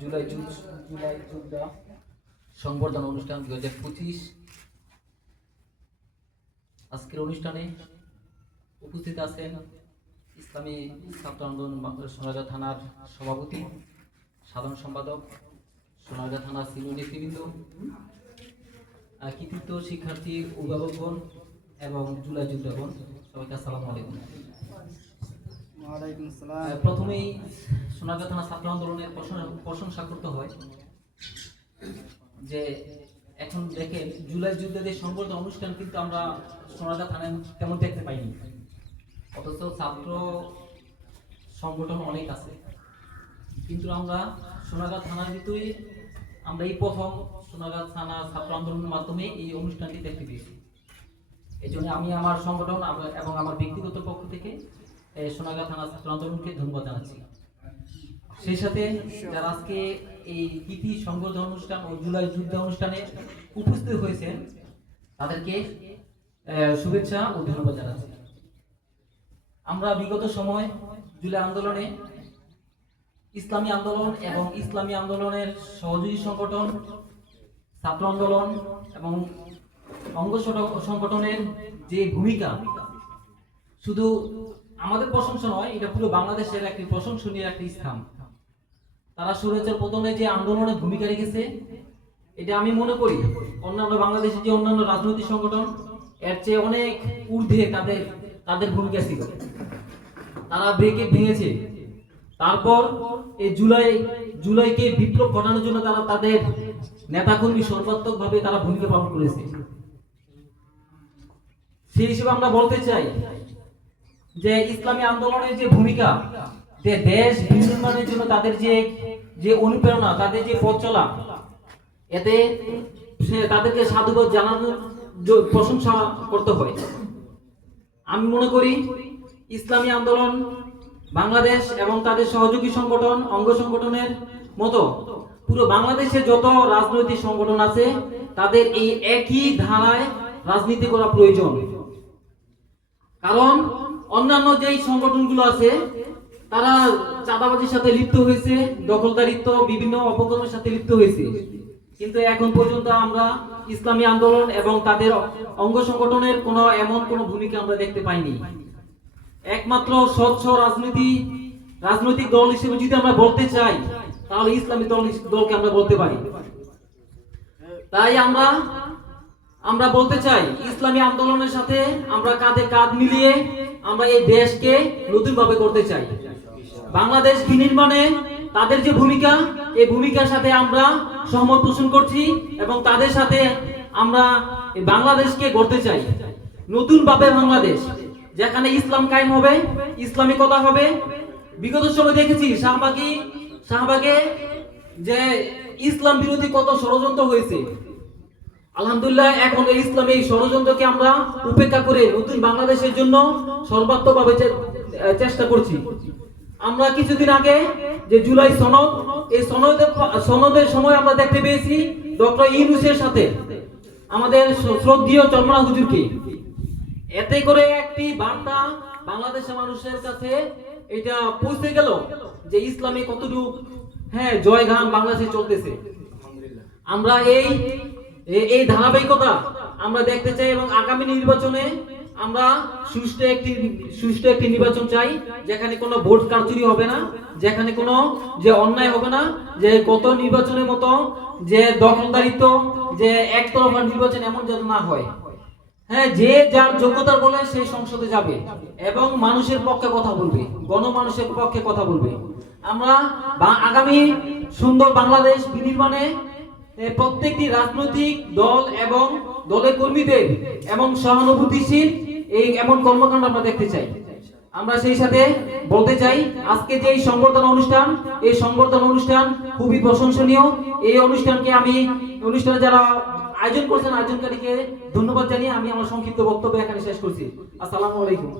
জুলাই যোদ্ধা সংবর্ধনা অনুষ্ঠান 2025। আজকের অনুষ্ঠানে উপস্থিত আছেন ইসলামী ছাত্র আন্দোলন সোনারগাঁ থানার সভাপতি, সাধারণ সম্পাদক, সোনারগাঁ থানা সিনিয়র নেতৃবৃন্দ, কৃতিত্ব শিক্ষার্থী, অভিভাবকগণ এবং জুলাই যোদ্ধাগণ, সবাইকে আসসালামু আলাইকুম। প্রথমেই সোনারগাঁ থানা ছাত্র আন্দোলনের প্রশংসা করতে হয় যে এখন দেখেন জুলাই যুদ্ধের সংবর্ধনা অনুষ্ঠান কিন্তু আমরা সোনারগাঁ থানায় তেমন দেখতে পাইনি, অথচ ছাত্র সংগঠন অনেক আছে, কিন্তু আমরা সোনারগাঁ থানার ভিতরে আমরা এই প্রথম সোনারগাঁ থানা ছাত্র আন্দোলনের মাধ্যমে এই অনুষ্ঠানটি দেখতে পেয়েছি। এই জন্য আমি আমার সংগঠন এবং আমার ব্যক্তিগত পক্ষ থেকে সোনারগাঁ থানা ছাত্র আন্দোলনকে ধন্যবাদ জানাচ্ছি। সেই সাথে যারা আজকে এই কৃতি সংবর্ধনা অনুষ্ঠান ও জুলাই যুদ্ধ অনুষ্ঠানে উপস্থিত হয়েছেন তাদেরকে শুভেচ্ছা ও ধন্যবাদ জানাচ্ছি। আমরা বিগত সময় জুলাই আন্দোলনে ইসলামী আন্দোলন এবং ইসলামী আন্দোলনের সহযোগী সংগঠন, ছাত্র আন্দোলন এবং অঙ্গ সংগঠনের যে ভূমিকা শুধু আমাদের প্রশংসা নয়, এটা পুরো বাংলাদেশের একটি প্রশংসনীয় একটি স্থান। তারা স্বৈরাচার পতনে যে আন্দোলনে ভূমিকা রেখেছে, এটা আমি মনে করি অন্যান্য বাংলাদেশের যে অন্যান্য রাজনৈতিক সংগঠন এর চেয়ে অনেক ঊর্ধ্বে তাদের ভূমিকা ছিল। তারা ব্রেকেট ভেঙেছে, তারপর এই জুলাইকে বিপ্লব ঘটানোর জন্য তারা তাদের নেতাকর্মী সর্বাত্মকভাবে তারা ভূমিকা পালন করেছে। সেই হিসেবে আমরা বলতে চাই যে ইসলামী আন্দোলনের যে ভূমিকা, যে দেশ বিনির্মাণের জন্য তাদের যে অনুপ্রেরণা, তাদের যে পথ চলা, এতে তাদেরকে সাধুবাদ জানানোর প্রশংসা করতে হয়। আমি মনে করি ইসলামী আন্দোলন বাংলাদেশ এবং তাদের সহযোগী সংগঠন, অঙ্গ সংগঠনের মতো পুরো বাংলাদেশে যত রাজনৈতিক সংগঠন আছে তাদের এই একই ধারায় রাজনীতি করা প্রয়োজন। কারণ অন্যান্য যেই সংগঠনগুলো আছে তারা চাঁদাবাজির সাথে লিপ্ত হয়েছে, দখলদারিত্ব, বিভিন্ন অপকর্মের সাথে লিপ্ত হয়েছে, কিন্তু এখন পর্যন্ত আমরা ইসলামী আন্দোলন এবং তাদের অঙ্গ সংগঠনের এমন কোনো ভূমিকা আমরা দেখতে পাইনি। একমাত্র স্বচ্ছ রাজনৈতিক দল হিসেবে যদি আমরা বলতে চাই তাহলে ইসলামী দলকে আমরা বলতে পারি। তাই আমরা বলতে চাই ইসলামী আন্দোলনের সাথে আমরা কাঁধে কাঁধ মিলিয়ে আমরা এই দেশকে নতুন ভাবে করতে চাই। বাংলাদেশ বিনির্মাণে তাদের যে ভূমিকা, এই ভূমিকার সাথে আমরা সহমত পোষণ করছি এবং তাদের সাথে আমরা বাংলাদেশকে গড়তে চাই নতুন ভাবে, বাংলাদেশ যেখানে ইসলাম কায়েম হবে, ইসলামিকতা হবে। বিগত সময় দেখেছি শাহবাগে যে ইসলাম বিরোধী কত ষড়যন্ত্র হয়েছে। আলহামদুলিল্লাহ এখন এই ইসলামী এই ষড়যন্ত্রকে আমরা উপেক্ষা করে নতুন বাংলাদেশের জন্য সর্বাত্মকভাবে চেষ্টা করছি। আমরা কিছুদিন আগে যে জুলাই সনদ, এই সনদের সময় আমরা দেখতে পেয়েছি ডক্টর ইউনূসের সাথে আমাদের শ্রদ্ধেয় চরমরা হুজুরকে। এতে করে একটি বার্তা বাংলাদেশের মানুষের কাছে এটা পৌঁছে গেল যে ইসলামে কতটুকু জয়গান বাংলাদেশে চলতেছে। আমরা এই ধারাবাহিকতা আমরা দেখতে চাই এবং আগামী নির্বাচনে আমরা সুষ্ঠু একটি নির্বাচন চাই, যেখানে কোনো ভোট কারচুরি হবে না, যেখানে কোনো যে অন্যায় হবে না, যে গত নির্বাচনের মতো যে দখলদারিত্ব, যে একতরফা নির্বাচন এমন যেন না হয়। যে যার যোগ্যতার বলে সেই সংসদে যাবে এবং মানুষের পক্ষে কথা বলবে, গণমানুষের পক্ষে কথা বলবে। আমরা আগামী সুন্দর বাংলাদেশ বিনির্মাণে প্রত্যেকটি রাজনৈতিক দল এবং দলের কর্মীদের এবং সহানুভূতিশীল এমন কর্মকাণ্ড আমরা দেখতে চাই। আমরা সেই সাথে বলতে চাই আজকে যে এই সংবর্ধনা অনুষ্ঠান খুবই প্রশংসনীয়। এই অনুষ্ঠানে যারা আয়োজন করছেন, আয়োজনকারীকে ধন্যবাদ জানিয়ে আমি আমার সংক্ষিপ্ত বক্তব্য এখানে শেষ করছি। আসসালামু আলাইকুম।